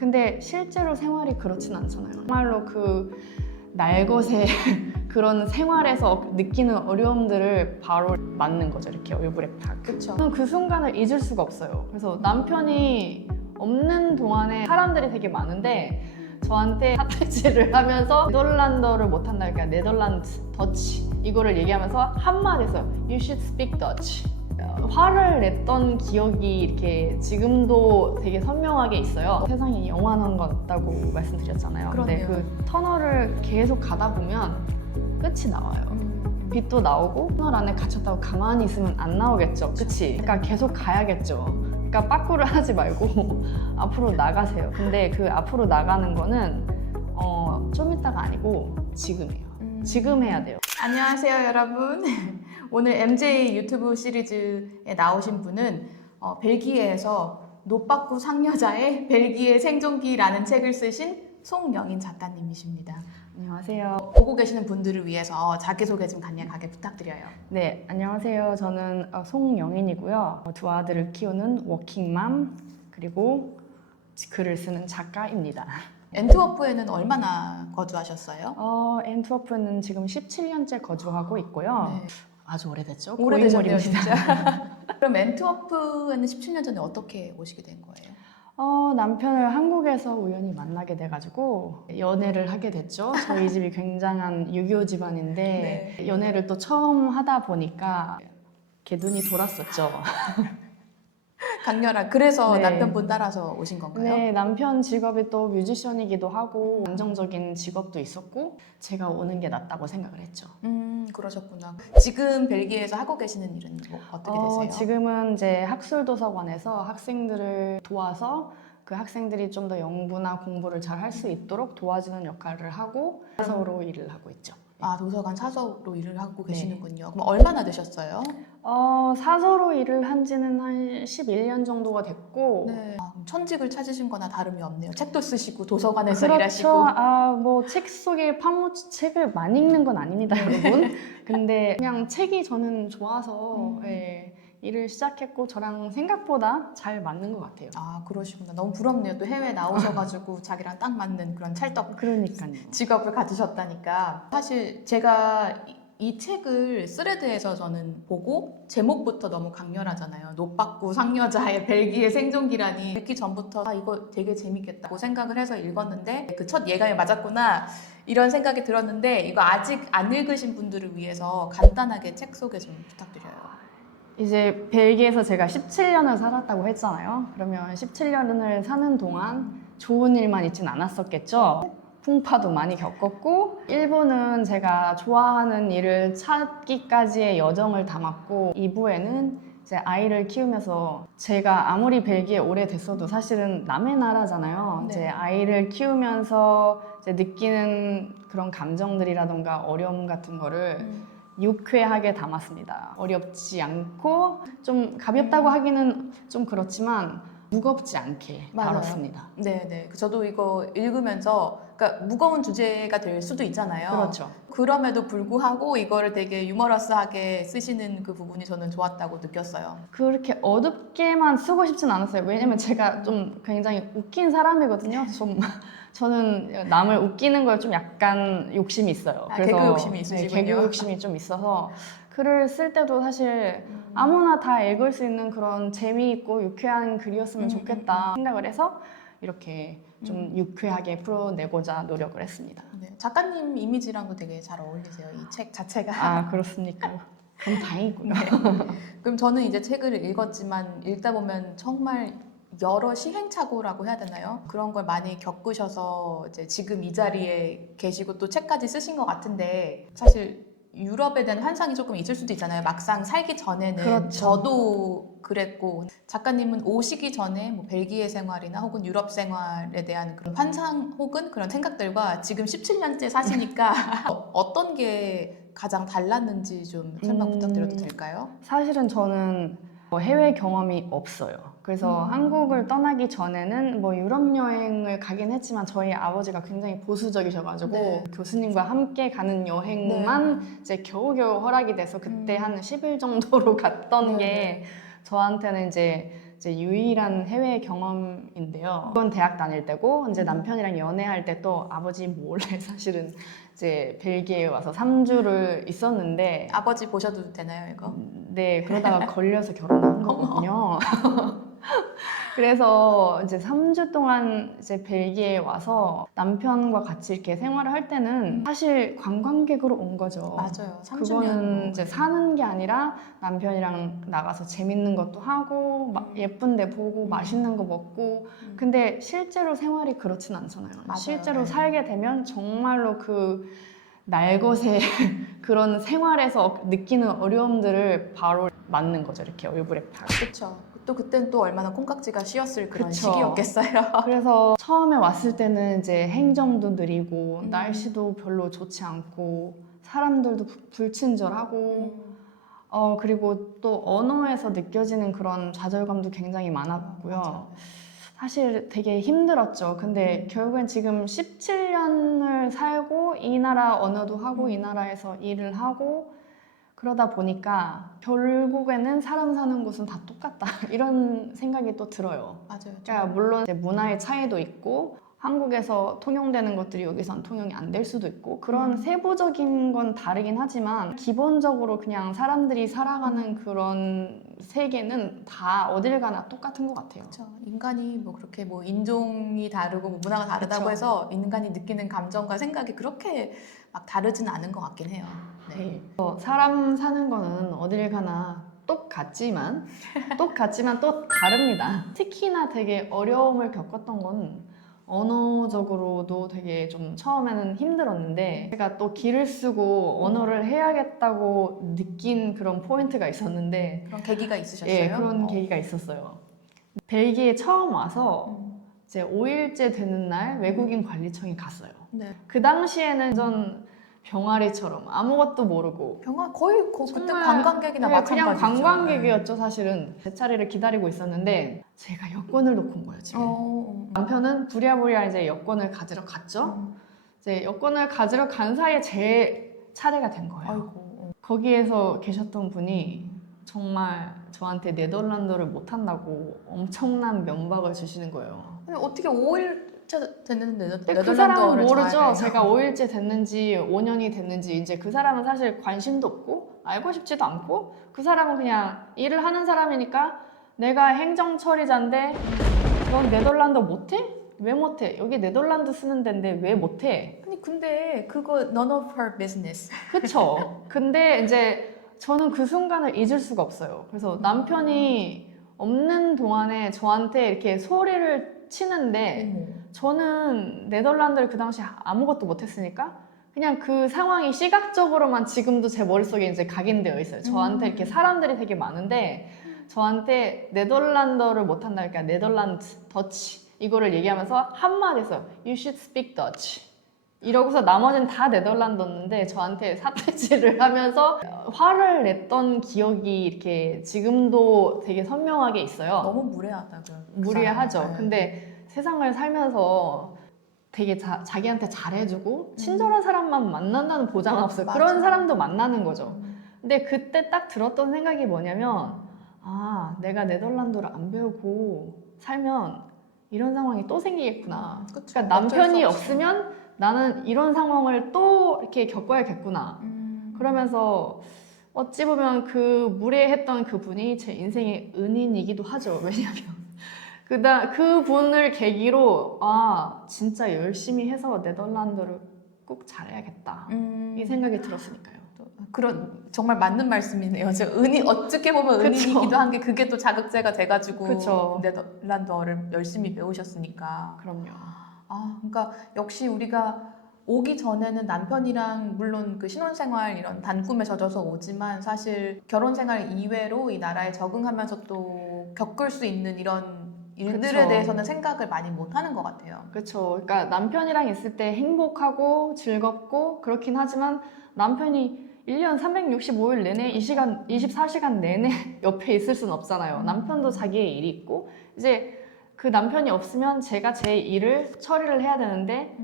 근데 실제로 생활이 그렇진 않잖아요. 정말로 그 날것의 그런 생활에서 느끼는 어려움들을 바로 맞는 거죠. 이렇게 얼굴에 팍. 그쵸. 저는 그 순간을 잊을 수가 없어요. 그래서 남편이 없는 동안에 사람들이 되게 많은데 저한테 핫타지를 하면서 네덜란드어를 못한다. 그러니까 네덜란드 더치 이거를 얘기하면서 한마디 했어요. You should speak Dutch. 화를 냈던 기억이 이렇게 지금도 되게 선명하게 있어요. 세상에 영원한 건 없다고 말씀드렸잖아요. 근데 그러네요. 그 터널을 계속 가다 보면 끝이 나와요. 빛도 나오고 터널 안에 갇혔다고 가만히 있으면 안 나오겠죠. 그치? 그러니까 계속 가야겠죠. 그러니까 빠꾸를 하지 말고 앞으로 나가세요. 근데 그 앞으로 나가는 거는 좀 이따가 아니고 지금이에요. 지금 해야 돼요. 안녕하세요, 여러분. 오늘 MJ 유튜브 시리즈에 나오신 분은 벨기에에서 노빠꾸 상여자의 벨기에 생존기라는 책을 쓰신 송영인 작가님이십니다. 안녕하세요. 보고 계시는 분들을 위해서 자기소개 좀 간략하게 부탁드려요. 네, 안녕하세요. 저는 송영인이고요. 두 아들을 키우는 워킹맘 그리고 글을 쓰는 작가입니다. 앤트워프에는 얼마나 거주하셨어요? 앤트워프는 지금 17년째 거주하고 있고요. 네. 아주 오래됐죠? 오래되셨네요, 고인물입니다. 진짜. 그럼 앤트워프에는 17년 전에 어떻게 오시게 된 거예요? 남편을 한국에서 우연히 만나게 돼가지고 연애를 하게 됐죠. 저희 집이 굉장한 유교 집안인데 네. 연애를 또 처음 하다 보니까 개눈이 돌았었죠. 강렬한. 그래서 네. 남편분 따라서 오신 건가요? 네, 남편 직업이 또 뮤지션이기도 하고 안정적인 직업도 있었고 제가 오는 게 낫다고 생각을 했죠. 그러셨구나. 지금 벨기에에서 하고 계시는 일은 뭐 어떻게 되세요? 지금은 이제 학술도서관에서 학생들을 도와서 그 학생들이 좀 더 연구나 공부를 잘 할 수 있도록 도와주는 역할을 하고 사서로 일을 하고 있죠. 아, 도서관 사서로 일을 하고 네. 계시는군요. 그럼 얼마나 되셨어요? 사서로 일을 한 지는 한 11년 정도가 됐고 네. 그럼 천직을 찾으신 거나 다름이 없네요. 책도 쓰시고 도서관에서 그렇죠. 일하시고. 뭐 책 속에 파묻힌 책을 많이 읽는 건 아닙니다, 여러분. 근데 그냥 책이 저는 좋아서 예, 일을 시작했고 저랑 생각보다 잘 맞는 것 같아요. 아, 그러시구나. 너무 부럽네요. 또 해외 나오셔가지고 자기랑 딱 맞는 그런 찰떡 그러니까요. 직업을 가지셨다니까. 사실 제가 이 책을 스레드에서 저는 보고 제목부터 너무 강렬하잖아요. 노빠꾸 상여자의 벨기에 생존기라니. 읽기 전부터 이거 되게 재밌겠다고 생각을 해서 읽었는데 그 첫 예감이 맞았구나 이런 생각이 들었는데 이거 아직 안 읽으신 분들을 위해서 간단하게 책 소개 좀 부탁드려요. 이제 벨기에에서 제가 17년을 살았다고 했잖아요. 그러면 17년을 사는 동안 좋은 일만 있진 않았었겠죠. 풍파도 많이 겪었고 일부는 제가 좋아하는 일을 찾기까지의 여정을 담았고 2부에는 이제 아이를 키우면서 제가 아무리 벨기에 오래됐어도 사실은 남의 나라잖아요. 네. 이제 아이를 키우면서 이제 느끼는 그런 감정들이라던가 어려움 같은 거를 유쾌하게 담았습니다. 어렵지 않고 좀 가볍다고 하기는 좀 그렇지만 무겁지 않게 맞아요. 다뤘습니다. 네네. 저도 이거 읽으면서 그러니까 무거운 주제가 될 수도 있잖아요. 그렇죠. 그럼에도 불구하고 이거를 되게 유머러스하게 쓰시는 그 부분이 저는 좋았다고 느꼈어요. 그렇게 어둡게만 쓰고 싶진 않았어요. 왜냐면 제가 좀 굉장히 웃긴 사람이거든요. 저는 남을 웃기는 걸 좀 약간 욕심이 있어요. 개그 욕심이 있으시군요. 개그 욕심이 좀 있어서 글을 쓸 때도 사실 아무나 다 읽을 수 있는 그런 재미있고 유쾌한 글이었으면 좋겠다 생각을 해서 이렇게 좀 유쾌하게 풀어내고자 노력을 했습니다. 네. 작가님 이미지랑도 되게 잘 어울리세요. 이 책 자체가. 아, 그렇습니까? 그럼 다행이고요. 그럼 저는 이제 책을 읽었지만 읽다 보면 정말 여러 시행착오라고 해야 되나요? 그런 걸 많이 겪으셔서 이제 지금 이 자리에 계시고 또 책까지 쓰신 것 같은데 사실 유럽에 대한 환상이 조금 있을 수도 있잖아요. 막상 살기 전에는 그렇죠. 저도 그랬고 작가님은 오시기 전에 뭐 벨기에 생활이나 혹은 유럽 생활에 대한 그런 환상 혹은 그런 생각들과 지금 17년째 사시니까 어떤 게 가장 달랐는지 좀 설명 부탁드려도 될까요? 사실은 저는 해외 경험이 없어요. 그래서 한국을 떠나기 전에는 뭐 유럽 여행을 가긴 했지만 저희 아버지가 굉장히 보수적이셔가지고 네. 교수님과 함께 가는 여행만 이제 겨우겨우 허락이 돼서 그때 한 10일 정도로 갔던 네. 게 저한테는 이제 이제 유일한 해외 경험인데요. 그건 대학 다닐 때고 이제 남편이랑 연애할 때 또 아버지 몰래 사실은 이제 벨기에에 와서 3주를 있었는데 아버지 보셔도 되나요, 이거? 네, 그러다가 걸려서 결혼한 거거든요. 그래서 이제 3주 동안 이제 벨기에에 와서 남편과 같이 이렇게 생활을 할 때는 사실 관광객으로 온 거죠. 맞아요. 3주면 그거는 이제 사는 게 아니라 남편이랑 나가서 재밌는 것도 하고 예쁜 데 보고 맛있는 거 먹고 근데 실제로 생활이 그렇진 않잖아요. 맞아요. 실제로 네. 살게 되면 정말로 그 날것의 그런 생활에서 느끼는 어려움들을 바로 맞는 거죠. 이렇게 얼굴에 팍. 그렇죠. 또 그땐 또 얼마나 콩깍지가 씌었을 그런 그쵸. 시기였겠어요. 그래서 처음에 왔을 때는 이제 행정도 느리고 음. 날씨도 별로 좋지 않고 사람들도 불친절하고 그리고 또 언어에서 느껴지는 그런 좌절감도 굉장히 많았고요. 맞아요. 사실 되게 힘들었죠. 근데 결국엔 지금 17년을 살고 이 나라 언어도 하고 이 나라에서 일을 하고 그러다 보니까 결국에는 사람 사는 곳은 다 똑같다 이런 생각이 또 들어요. 맞아요. 그러니까 물론 이제 문화의 차이도 있고 한국에서 통용되는 것들이 여기선 통용이 안 될 수도 있고 그런 세부적인 건 다르긴 하지만 기본적으로 그냥 사람들이 살아가는 그런 세계는 다 어딜 가나 똑같은 것 같아요. 그렇죠. 인간이 뭐 그렇게 뭐 인종이 다르고 뭐 문화가 다르다고 그쵸. 해서 인간이 느끼는 감정과 생각이 그렇게 막 다르지는 않은 것 같긴 해요. 네. 사람 사는 거는 어딜 가나 똑같지만 또 다릅니다. 특히나 되게 어려움을 겪었던 건 언어적으로도 되게 좀 처음에는 힘들었는데 제가 또 길을 쓰고 언어를 해야겠다고 느낀 그런 포인트가 있었는데 그런 계기가 있으셨어요? 예, 그런 계기가 있었어요. 벨기에 처음 와서 이제 5일째 되는 날 외국인 관리청에 갔어요. 네. 그 당시에는 전 병아리처럼 아무것도 모르고 병원 거의 그때 정말 관광객이나 네, 그냥 마찬가지죠. 관광객이었죠 사실은. 제 차례를 기다리고 있었는데 제가 여권을 놓고 온 거예요 집에. 남편은 부랴부랴 이제 여권을 가지러 갔죠. 이제 여권을 가지러 간 사이에 제 차례가 된 거예요. 아이고. 거기에서 계셨던 분이 정말 저한테 네덜란드를 못한다고 엄청난 면박을 주시는 거예요. 근데 어떻게 5일째 됐는데 근데 그 사람은 네덜란드어를 모르죠. 잘해요? 제가 5일째 됐는지 5년이 됐는지 이제 그 사람은 사실 관심도 없고 알고 싶지도 않고 그 사람은 그냥 일을 하는 사람이니까 내가 행정처리자인데 넌 네덜란드어 못해? 왜 못해? 여기 네덜란드 쓰는 데인데 왜 못해? 아니 근데 그거 none of her business. 그쵸? 근데 이제 저는 그 순간을 잊을 수가 없어요. 그래서 남편이 없는 동안에 저한테 이렇게 소리를 치는데 저는 네덜란드를 그 당시에 아무것도 못했으니까 그냥 그 상황이 시각적으로만 지금도 제 머릿속에 이제 각인되어 있어요. 저한테 이렇게 사람들이 되게 많은데 저한테 네덜란드어를 못한다 그러니까 네덜란드, 더치 이거를 얘기하면서 한마디 했어요. You should speak Dutch. 이러고서 나머지는 다 네덜란드였는데 저한테 사태질을 하면서 화를 냈던 기억이 이렇게 지금도 되게 선명하게 있어요. 너무 무례하다. 그 무리하죠. 사람. 근데 세상을 살면서 되게 자기한테 잘해주고 친절한 사람만 만난다는 보장은 없어요. 맞아. 그런 사람도 만나는 거죠. 근데 그때 딱 들었던 생각이 뭐냐면 아, 내가 네덜란드를 안 배우고 살면 이런 상황이 또 생기겠구나. 그쵸. 그러니까 남편이 어쩔 수 없이. 없으면 나는 이런 상황을 또 이렇게 겪어야겠구나. 그러면서 어찌 보면 그 무례했던 그분이 제 인생의 은인이기도 하죠. 왜냐면 그 분을 계기로 아 진짜 열심히 해서 네덜란드를 꼭 잘해야겠다 이 생각이 들었으니까요. 그런 정말 맞는 말씀이네요. 저 어떻게 보면 그쵸. 은인이기도 한 게 그게 또 자극제가 돼가지고 그쵸. 네덜란드어를 열심히 배우셨으니까. 그럼요. 아, 그러니까 역시 우리가 오기 전에는 남편이랑 물론 그 신혼생활 이런 단꿈에 젖어서 오지만 사실 결혼생활 이외로 이 나라에 적응하면서 또 겪을 수 있는 이런 일들에 그쵸. 대해서는 생각을 많이 못 하는 것 같아요. 그렇죠. 그러니까 남편이랑 있을 때 행복하고 즐겁고 그렇긴 하지만 남편이 1년 365일 내내 24시간 내내 옆에 있을 순 없잖아요. 남편도 자기의 일이 있고 이제 그 남편이 없으면 제가 제 일을 처리를 해야 되는데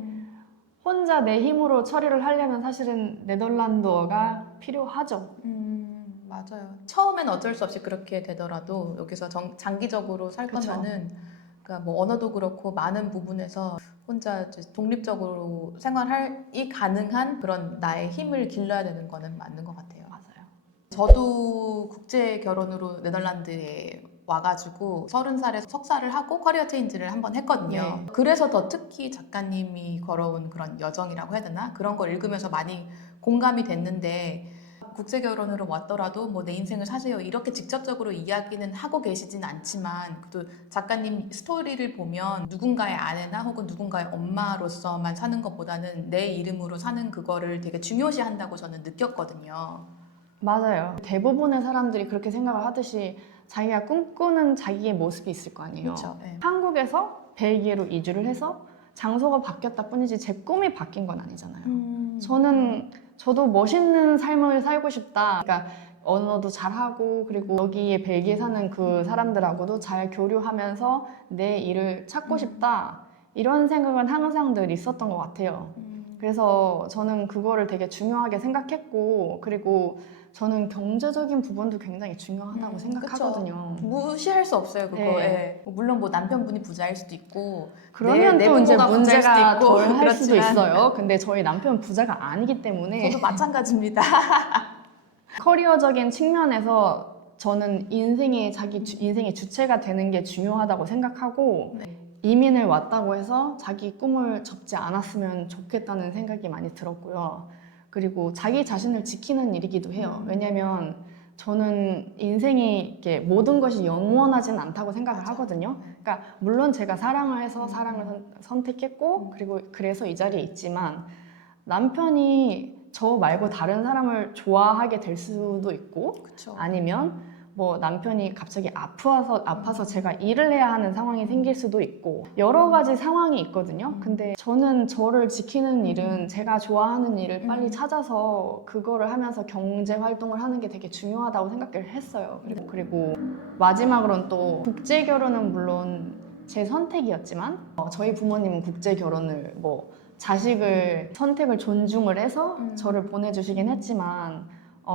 혼자 내 힘으로 처리를 하려면 사실은 네덜란드어가 필요하죠. 맞아요. 처음엔 어쩔 수 없이 그렇게 되더라도 여기서 장기적으로 살 그쵸. 거면은 그러니까 뭐 언어도 그렇고 많은 부분에서 혼자 이제 독립적으로 생활이 가능한 그런 나의 힘을 길러야 되는 거는 맞는 것 같아요. 맞아요. 저도 국제 결혼으로 네덜란드에 와가지고 30살에 석사를 하고 커리어 체인지를 한번 했거든요. 네. 그래서 더 특히 작가님이 걸어온 그런 여정이라고 해야 되나? 그런 걸 읽으면서 많이 공감이 됐는데 국제 결혼으로 왔더라도 뭐 내 인생을 사세요 이렇게 직접적으로 이야기는 하고 계시진 않지만 그래도 작가님 스토리를 보면 누군가의 아내나 혹은 누군가의 엄마로서만 사는 것보다는 내 이름으로 사는 그거를 되게 중요시한다고 저는 느꼈거든요. 맞아요. 대부분의 사람들이 그렇게 생각을 하듯이 자기가 꿈꾸는 자기의 모습이 있을 거 아니에요. 그렇죠. 네. 한국에서 벨기에로 이주를 해서 장소가 바뀌었다 뿐이지 제 꿈이 바뀐 건 아니잖아요. 저도 멋있는 삶을 살고 싶다. 그러니까 언어도 잘하고 그리고 여기에 벨기에 사는 그 사람들하고도 잘 교류하면서 내 일을 찾고 싶다. 이런 생각은 항상 늘 있었던 것 같아요. 그래서 저는 그거를 되게 중요하게 생각했고 그리고 저는 경제적인 부분도 굉장히 중요하다고 생각하거든요. 그쵸. 무시할 수 없어요 그거. 네. 예. 뭐 물론 뭐 남편분이 부자일 수도 있고 그러면 내 또 이제 부모가 부자일 수도 문제가 있고 덜 할 수도 그렇지만 있어요. 근데 저희 남편은 부자가 아니기 때문에 저도 마찬가지입니다. 커리어적인 측면에서 저는 인생의 인생의 주체가 되는 게 중요하다고 생각하고 네. 이민을 왔다고 해서 자기 꿈을 접지 않았으면 좋겠다는 생각이 많이 들었고요. 그리고 자기 자신을 지키는 일이기도 해요. 왜냐면 저는 인생이 이렇게 모든 것이 영원하진 않다고 생각을 맞아. 하거든요. 그러니까 물론 제가 사랑을 해서 사랑을 선택했고 그리고 그래서 이 자리에 있지만 남편이 저 말고 다른 사람을 좋아하게 될 수도 있고 그쵸. 아니면 뭐 남편이 갑자기 아파서 제가 일을 해야 하는 상황이 생길 수도 있고 여러 가지 상황이 있거든요. 근데 저는 저를 지키는 일은 제가 좋아하는 일을 빨리 찾아서 그거를 하면서 경제 활동을 하는 게 되게 중요하다고 생각을 했어요. 그리고 마지막으로는 또 국제 결혼은 물론 제 선택이었지만 저희 부모님은 국제 결혼을 뭐 자식을 선택을 존중을 해서 저를 보내주시긴 했지만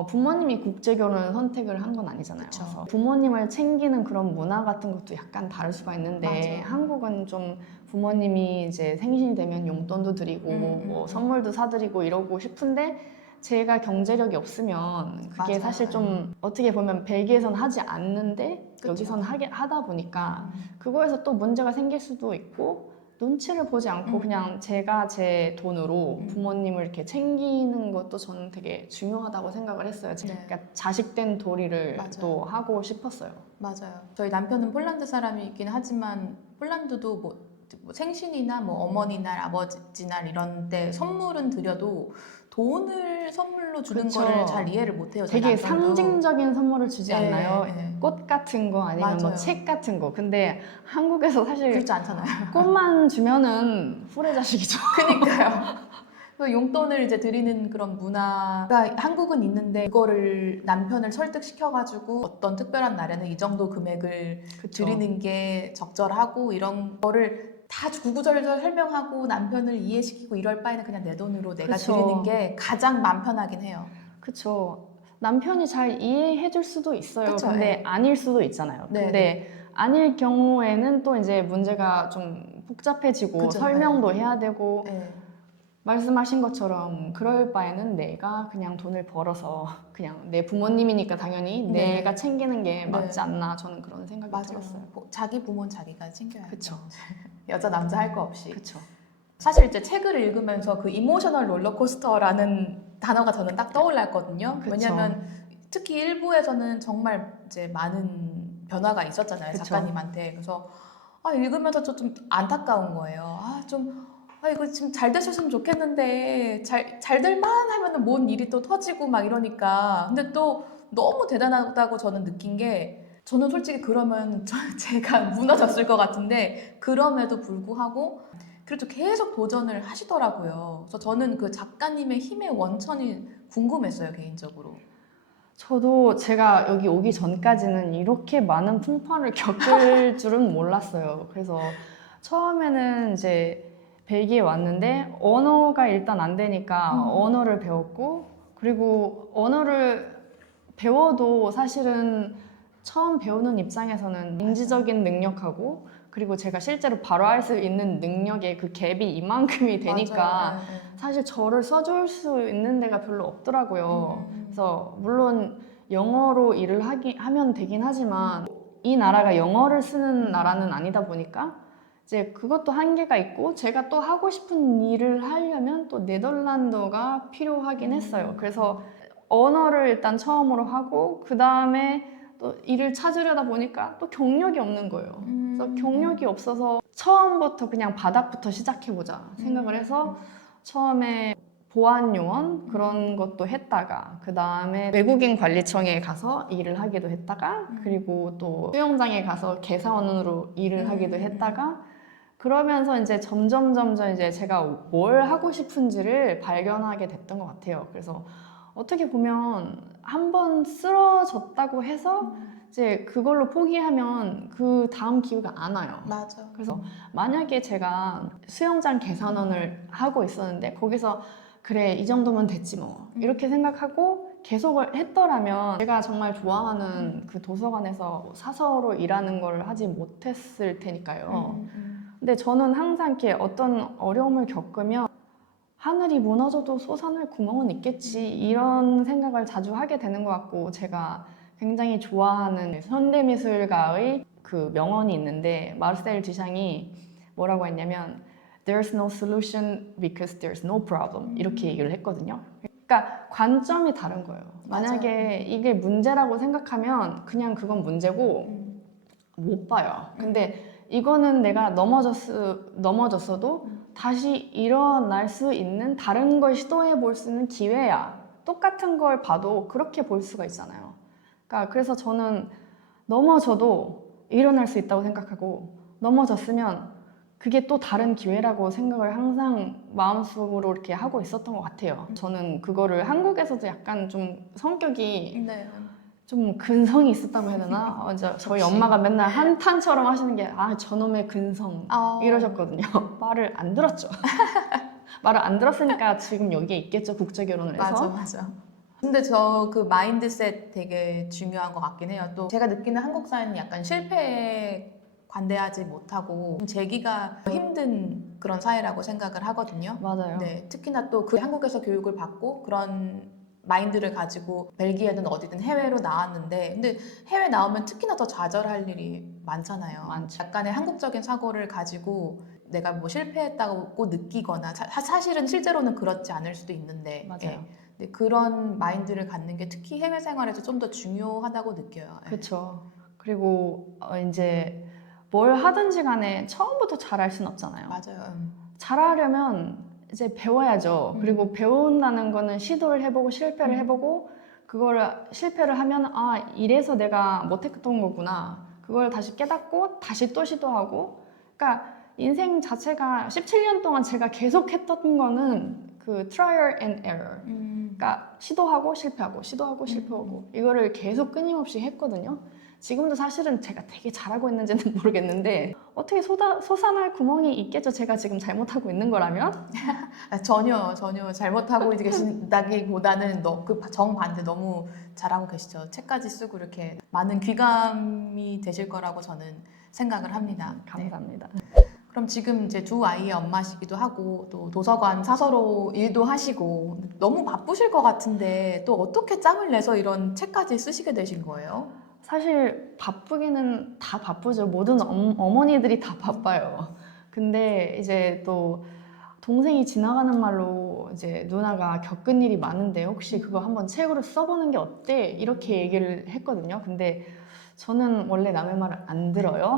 부모님이 국제 결혼을 선택을 한 건 아니잖아요. 그쵸. 그래서 부모님을 챙기는 그런 문화 같은 것도 약간 다를 수가 있는데 맞아. 한국은 좀 부모님이 이제 생신이 되면 용돈도 드리고 뭐 선물도 사드리고 이러고 싶은데 제가 경제력이 없으면 그게 맞아요. 사실 좀 어떻게 보면 벨기에선 하지 않는데 그쵸. 여기선 하다 보니까 그거에서 또 문제가 생길 수도 있고 눈치를 보지 않고 그냥 제가 제 돈으로 부모님을 이렇게 챙기는 것도 저는 되게 중요하다고 생각을 했어요. 네. 그러니까 자식된 도리를 맞아요. 또 하고 싶었어요. 맞아요. 저희 남편은 폴란드 사람이긴 하지만 폴란드도 뭐 생신이나 뭐 어머니날, 아버지날 이런 때 선물은 드려도 돈을 선물로 주는 그쵸. 거를 잘 이해를 못해요. 저희 되게 남편도. 상징적인 선물을 주지 예, 않나요? 예. 꽃 같은 거 아니면 뭐 맞아요. 책 같은 거. 근데 한국에서 사실 그렇지 않잖아요. 꽃만 주면은 후레자식이죠. 그니까요. 그 용돈을 이제 드리는 그런 문화가 한국은 있는데 그거를 남편을 설득시켜가지고 어떤 특별한 날에는 이 정도 금액을 그쵸. 드리는 게 적절하고 이런 거를 다 구구절절 설명하고 남편을 이해시키고 이럴 바에는 그냥 내 돈으로 내가 그쵸. 드리는 게 가장 마음 편하긴 해요. 그쵸. 남편이 잘 이해해 줄 수도 있어요. 그쵸, 근데 예. 아닐 수도 있잖아요. 네, 근데 아닐 경우에는 또 이제 문제가 좀 복잡해지고 그쵸, 설명도 해야 되고 네. 말씀하신 것처럼 그럴 바에는 내가 그냥 돈을 벌어서 그냥 내 부모님이니까 당연히 네. 내가 챙기는 게 맞지 네. 않나 저는 그런 생각이 맞아요. 들었어요. 자기 부모는 자기가 챙겨야 돼요. 그쵸. 여자 남자 할 거 없이. 그쵸. 사실 이제 책을 읽으면서 그 이모셔널 롤러코스터라는 단어가 저는 딱 떠올랐거든요. 그쵸. 왜냐면 특히 일부에서는 정말 이제 많은 변화가 있었잖아요. 그쵸. 작가님한테. 그래서 읽으면서 좀 안타까운 거예요. 이거 지금 잘 되셨으면 좋겠는데 잘 될만 하면은 뭔 일이 또 터지고 막 이러니까. 근데 또 너무 대단하다고 저는 느낀 게 저는 솔직히 그러면 제가 무너졌을 것 같은데 그럼에도 불구하고 그래도 계속 도전을 하시더라고요. 그래서 저는 그 작가님의 힘의 원천이 궁금했어요, 개인적으로. 저도 제가 여기 오기 전까지는 이렇게 많은 풍파를 겪을 줄은 몰랐어요. 그래서 처음에는 이제 벨기에 왔는데 언어가 일단 안 되니까 언어를 배웠고 그리고 언어를 배워도 사실은 처음 배우는 입장에서는 인지적인 능력하고 그리고 제가 실제로 바로 할 수 있는 능력의 그 갭이 이만큼이 되니까 맞아요. 사실 저를 써줄 수 있는 데가 별로 없더라고요. 그래서 물론 영어로 일을 하면 되긴 하지만 이 나라가 영어를 쓰는 나라는 아니다 보니까 이제 그것도 한계가 있고 제가 또 하고 싶은 일을 하려면 또 네덜란드어가 필요하긴 했어요. 그래서 언어를 일단 처음으로 하고 그 다음에 또 일을 찾으려다 보니까 또 경력이 없는 거예요. 그래서 경력이 없어서 처음부터 그냥 바닥부터 시작해보자 생각을 해서 처음에 보안 요원 그런 것도 했다가 그 다음에 외국인 관리청에 가서 일을 하기도 했다가 그리고 또 수영장에 가서 개사원으로 일을 하기도 했다가 그러면서 이제 점점 이제 제가 뭘 하고 싶은지를 발견하게 됐던 것 같아요. 그래서 어떻게 보면 한 번 쓰러졌다고 해서 이제 그걸로 포기하면 그 다음 기회가 안 와요. 맞아. 그래서 만약에 제가 수영장 개선원을 하고 있었는데 거기서 그래 이 정도면 됐지 뭐 이렇게 생각하고 계속을 했더라면 제가 정말 좋아하는 그 도서관에서 사서로 일하는 걸 하지 못했을 테니까요. 근데 저는 항상 이렇게 어떤 어려움을 겪으면 하늘이 무너져도 솟아날 구멍은 있겠지 이런 생각을 자주 하게 되는 것 같고 제가 굉장히 좋아하는 현대미술가의 그 명언이 있는데 마르셀 듀샹이 뭐라고 했냐면 There's no solution because there's no problem 이렇게 얘기를 했거든요. 그러니까 관점이 다른 거예요. 만약에 이게 문제라고 생각하면 그냥 그건 문제고 못 봐요. 근데 이거는 내가 넘어졌어도 다시 일어날 수 있는 다른 걸 시도해 볼 수 있는 기회야. 똑같은 걸 봐도 그렇게 볼 수가 있잖아요. 그러니까 그래서 저는 넘어져도 일어날 수 있다고 생각하고 넘어졌으면 그게 또 다른 기회라고 생각을 항상 마음속으로 이렇게 하고 있었던 것 같아요. 저는 그거를 한국에서도 약간 좀 성격이 네. 좀 근성이 있었다고 해야 되나? 이제 저희 엄마가 맨날 한탄처럼 하시는 게 아 저놈의 근성 이러셨거든요. 말을 안 들었죠. 말을 안 들었으니까 지금 여기에 있겠죠. 국제결혼을 해서. 맞아. 근데 저 그 마인드셋 되게 중요한 것 같긴 해요. 또 제가 느끼는 한국 사회는 약간 실패에 관대하지 못하고 재기가 힘든 그런 사회라고 생각을 하거든요. 맞아요. 네, 특히나 또 그 한국에서 교육을 받고 그런 마인드를 가지고 벨기에든 어디든 해외로 나왔는데 근데 해외 나오면 특히나 더 좌절할 일이 많잖아요. 많죠. 약간의 한국적인 사고를 가지고 내가 뭐 실패했다고 느끼거나 사실은 실제로는 그렇지 않을 수도 있는데 맞아요. 근데 그런 마인드를 갖는 게 특히 해외 생활에서 좀 더 중요하다고 느껴요. 그렇죠. 그리고 이제 뭘 하든지 간에 처음부터 잘할 순 없잖아요. 맞아요. 잘하려면 이제 배워야죠. 그리고 배운다는 거는 시도를 해보고 실패를 해보고 그거를 실패를 하면 아 이래서 내가 못했던 거구나. 그걸 다시 깨닫고 다시 또 시도하고 그러니까 인생 자체가 17년 동안 제가 계속 했던 거는 그 trial and error 그러니까 시도하고 실패하고 시도하고 실패하고 이거를 계속 끊임없이 했거든요. 지금도 사실은 제가 되게 잘하고 있는지는 모르겠는데 어떻게 솟아날 구멍이 있겠죠. 제가 지금 잘못하고 있는 거라면? 전혀 잘못하고 계신다기보다는 그 정반대 너무 잘하고 계시죠. 책까지 쓰고 이렇게 많은 귀감이 되실 거라고 저는 생각을 합니다. 감사합니다. 그럼 지금 이제 두 아이의 엄마시기도 하고 또 도서관 사서로 일도 하시고 너무 바쁘실 것 같은데 또 어떻게 짬을 내서 이런 책까지 쓰시게 되신 거예요? 사실 바쁘기는 다 바쁘죠. 모든 어머니들이 다 바빠요. 근데 이제 또 동생이 지나가는 말로 이제 누나가 겪은 일이 많은데 혹시 그거 한번 책으로 써보는 게 어때? 이렇게 얘기를 했거든요. 근데 저는 원래 남의 말을 안 들어요.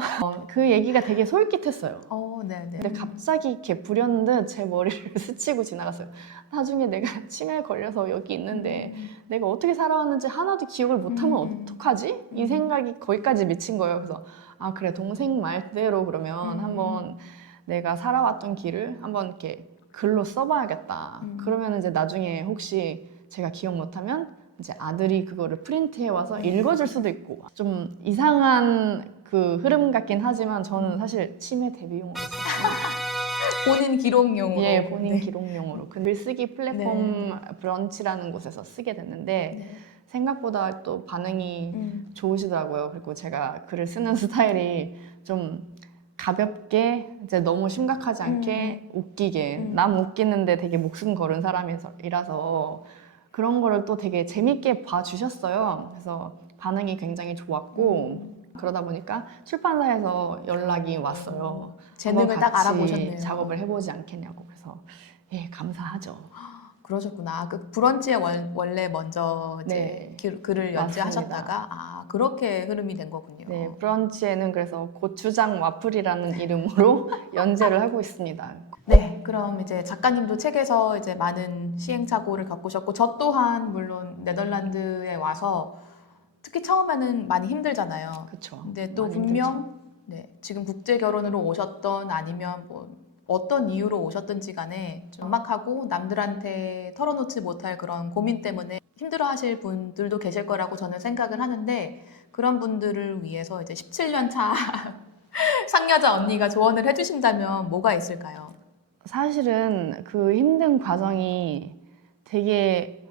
그 얘기가 되게 솔깃했어요. 네네. 근데 갑자기 이렇게 불현듯 제 머리를 스치고 지나갔어요. 나중에 내가 치매에 걸려서 여기 있는데 내가 어떻게 살아왔는지 하나도 기억을 못하면 어떡하지? 이 생각이 거기까지 미친 거예요. 그래서 아 그래 동생 말대로 그러면 한번 내가 살아왔던 길을 한번 이렇게 글로 써봐야겠다. 그러면 이제 나중에 혹시 제가 기억 못하면 이제 아들이 그거를 프린트해 와서 읽어줄 수도 있고 좀 이상한 그 흐름 같긴 하지만 저는 사실 치매 대비용으로 본인 기록용으로. 예, 본인 네. 기록용으로 글쓰기 플랫폼 브런치라는 곳에서 쓰게 됐는데 생각보다 또 반응이 좋으시더라고요. 그리고 제가 글을 쓰는 스타일이 좀 가볍게 이제 너무 심각하지 않게 웃기게 남 웃기는데 되게 목숨 걸은 사람이라서 그런 거를 또 되게 재밌게 봐주셨어요. 그래서 반응이 굉장히 좋았고 그러다 보니까 출판사에서 연락이 왔어요. 재능을 딱 같이 알아보셨네요. 작업을 해보지 않겠냐고. 그래서 예, 감사하죠. 그러셨구나. 그 브런치에 원래 먼저 이제 글을 연재하셨다가 그렇게 흐름이 된 거군요. 네, 브런치에는 그래서 고추장 와플이라는 이름으로 연재를 하고 있습니다. 네, 그럼 이제 작가님도 책에서 이제 많은 시행착오를 겪으셨고, 저 또한 물론 네덜란드에 와서 특히 처음에는 많이 힘들잖아요. 그렇죠. 근데 또 분명 지금 국제 결혼으로 오셨던 아니면 뭐 어떤 이유로 오셨든지 간에 좀 막하고 남들한테 털어놓지 못할 그런 고민 때문에 힘들어하실 분들도 계실 거라고 저는 생각을 하는데 그런 분들을 위해서 이제 17년 차 상여자 언니가 조언을 해주신다면 뭐가 있을까요? 사실은 그 힘든 과정이 되게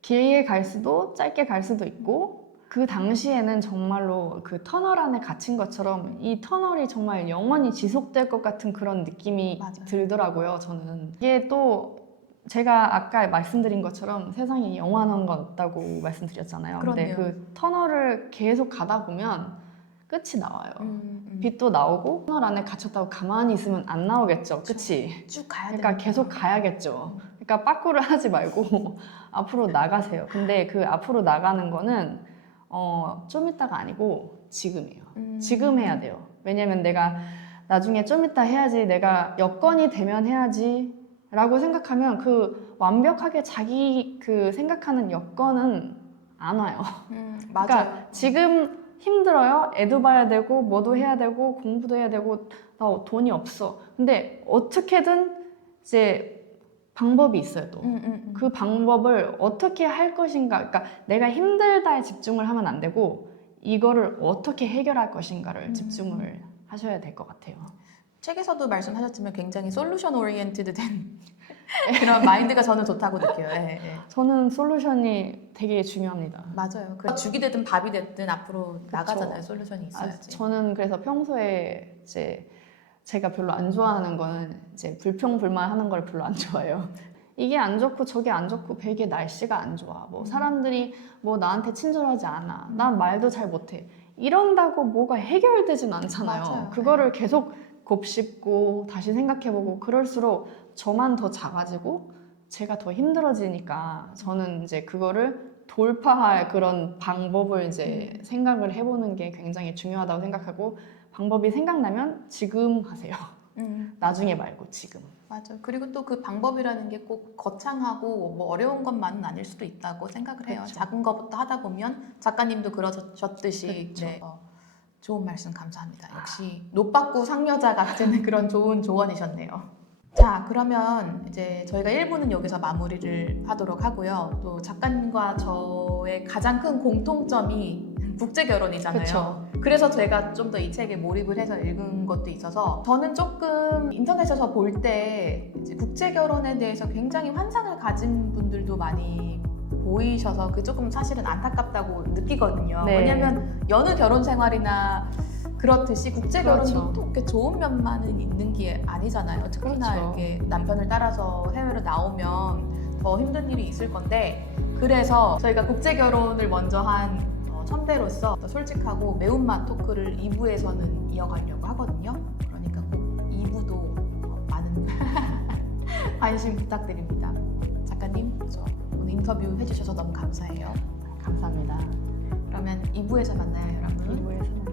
길게 갈 수도 짧게 갈 수도 있고 그 당시에는 정말로 그 터널 안에 갇힌 것처럼 이 터널이 정말 영원히 지속될 것 같은 그런 느낌이 맞아요. 들더라고요. 저는 이게 또 제가 아까 말씀드린 것처럼 세상에 영원한 건 없다고 말씀드렸잖아요. 근데 그렇네요. 그 터널을 계속 가다 보면 끝이 나와요. 빛도 나오고 터널 안에 갇혔다고 가만히 있으면 안 나오겠죠. 그치? 쭉 가야 그러니까 되니까. 계속 가야겠죠. 그러니까 빠꾸를 하지 말고 앞으로 나가세요. 근데 그 앞으로 나가는 거는 좀 이따가 아니고 지금이에요. 지금 해야 돼요. 왜냐면 내가 나중에 좀 이따 해야지, 내가 여건이 되면 해야지 라고 생각하면 그 완벽하게 자기 그 생각하는 여건은 안 와요. 맞아요. 그러니까 지금 힘들어요. 애도 봐야 되고 뭐도 해야 되고 공부도 해야 되고 나 돈이 없어. 근데 어떻게든 이제 방법이 있어요. 또. 그 방법을 어떻게 할 것인가. 그러니까 내가 힘들다에 집중을 하면 안 되고 이거를 어떻게 해결할 것인가를 집중을 하셔야 될 것 같아요. 책에서도 말씀하셨지만 굉장히 솔루션 오리엔티드 된 그런 마인드가 저는 좋다고 느껴요. 예. 저는 솔루션이 되게 중요합니다. 맞아요. 그 죽이 되든 밥이 됐든 앞으로 나가잖아요. 솔루션이 있어야지. 저는 그래서 평소에 이제 제가 별로 안 좋아하는 거는 이제 불평불만하는 걸 별로 안 좋아해요. 이게 안 좋고 저게 안 좋고 베개 날씨가 안 좋아. 뭐 사람들이 뭐 나한테 친절하지 않아. 난 말도 잘 못해. 이런다고 뭐가 해결되진 않잖아요. 맞아요. 그거를 계속 곱씹고 다시 생각해보고 그럴수록 저만 더 작아지고 제가 더 힘들어지니까 저는 이제 그거를 돌파할 그런 방법을 이제 생각을 해보는 게 굉장히 중요하다고 생각하고 방법이 생각나면 지금 하세요. 나중에 말고 지금. 맞아요. 그리고 또 그 방법이라는 게 꼭 거창하고 뭐 어려운 것만은 아닐 수도 있다고 생각을 해요. 그렇죠. 작은 것부터 하다 보면 작가님도 그러셨듯이 그렇죠. 좋은 말씀 감사합니다. 역시 노빠꾸 상여자 같은 그런 좋은 조언이셨네요. 자, 그러면 이제 저희가 1부는 여기서 마무리를 하도록 하고요. 또 작가님과 저의 가장 큰 공통점이 국제 결혼이잖아요. 그쵸. 그래서 제가 좀 더 이 책에 몰입을 해서 읽은 것도 있어서 저는 조금 인터넷에서 볼 때 국제 결혼에 대해서 굉장히 환상을 가진 분들도 많이 보이셔서 그 조금 사실은 안타깝다고 느끼거든요. 네. 왜냐면 여느 결혼 생활이나 그렇듯이 국제 결혼도 그렇죠. 또 이렇게 좋은 면만은 있는 게 아니잖아요. 특히나 그렇죠. 이렇게 남편을 따라서 해외로 나오면 더 힘든 일이 있을 건데 그래서 저희가 국제 결혼을 먼저 한 선배로서 더 솔직하고 매운맛 토크를 2부에서는 이어가려고 하거든요. 그러니까 꼭 2부도 많은 관심 부탁드립니다. 작가님, 오늘 인터뷰 해주셔서 너무 감사해요. 감사합니다. 그러면 2부에서 만나요, 여러분. 2부에서